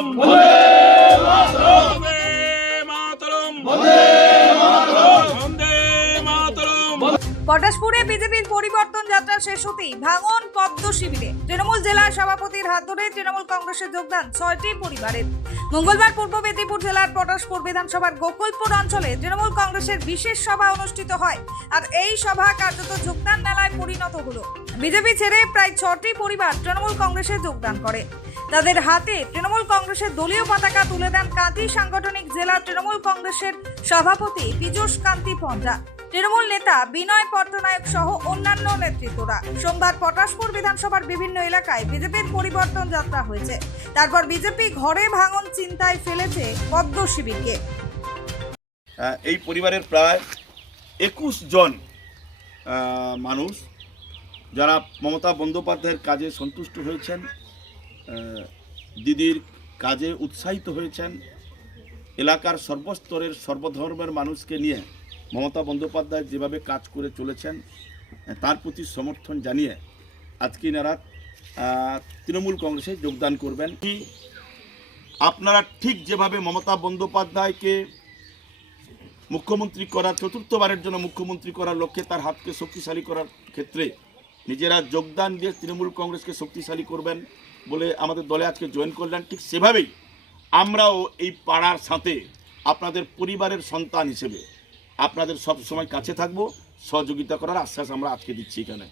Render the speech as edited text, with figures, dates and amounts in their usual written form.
মাতরম, বন্দে মাতরম, বন্দে মাতরম, বন্দে মাতরম। পটাশপুরে বিজেপির পরিবর্তন যাত্রা শেষ হতেই ভাঙন পদ্ম শিবিরে তৃণমূল জেলা সভাপতির হাত ধরে তৃণমূল কংগ্রেসে যোগদান 6টি পরিবারের। মঙ্গলবার পূর্ব মেদিনীপুর জেলার পটাশপুর বিধানসভার গোকুলপুর অঞ্চলে তৃণমূল কংগ্রেসের বিশেষ সভা অনুষ্ঠিত হয়। আর এই সভা কার্যত যোগদান মেলায় পরিণত হলো। বিজেপি ছেড়ে প্রায় 6টি পরিবার তৃণমূল কংগ্রেসে যোগদান করে। তাদের হাতে তৃণমূল কংগ্রেসের দলীয় পতাকা তুলে দেন কাঁথি সাংগঠনিক জেলা তৃণমূল কংগ্রেসের সভাপতি পীযূষ কান্তি পণ্ডা, তৃণমূল নেতা বিনয় পট্টনায়ক সহ অন্যান্য নেতৃত্বরা। সোমবার পটাশপুর বিধানসভার বিভিন্ন এলাকায় বিজেপির পরিবর্তন যাত্রা হয়েছে। তারপর বিজেপি ঘরে ভাঙন চিন্তায় ফেলেছে পদ্ম শিবিরকে। এই পরিবারের প্রায় 21 জন মানুষ যারা মমতা বন্দ্যোপাধ্যায়ের কাজে সন্তুষ্ট হয়েছেন, দিদির কাজে উৎসাহিত হয়েছেন, এলাকার সর্বস্তরের সর্বধর্মের মানুষকে নিয়ে মমতা বন্দ্যোপাধ্যায় যেভাবে কাজ করে চলেছেন তার প্রতি সমর্থন জানিয়ে আজকে এনারা তৃণমূল কংগ্রেসে যোগদান করবেন। কি আপনারা ঠিক যেভাবে মমতা বন্দ্যোপাধ্যায়কে মুখ্যমন্ত্রী করার, চতুর্থবারের জন্য মুখ্যমন্ত্রী করার লক্ষ্যে তার হাতকে শক্তিশালী করার ক্ষেত্রে নিজেরা যোগদান দিয়ে তৃণমূল কংগ্রেসকে শক্তিশালী করবেন বলে আমাদের দলে আজকে জয়েন করলেন, ঠিক সেভাবেই আমরাও এই পাড়ার সাথে আপনাদের পরিবারের সন্তান হিসেবে আপনাদের সব সময় কাছে থাকবো, সহযোগিতা করার আশ্বাস আমরা আজকে দিচ্ছি এখানে।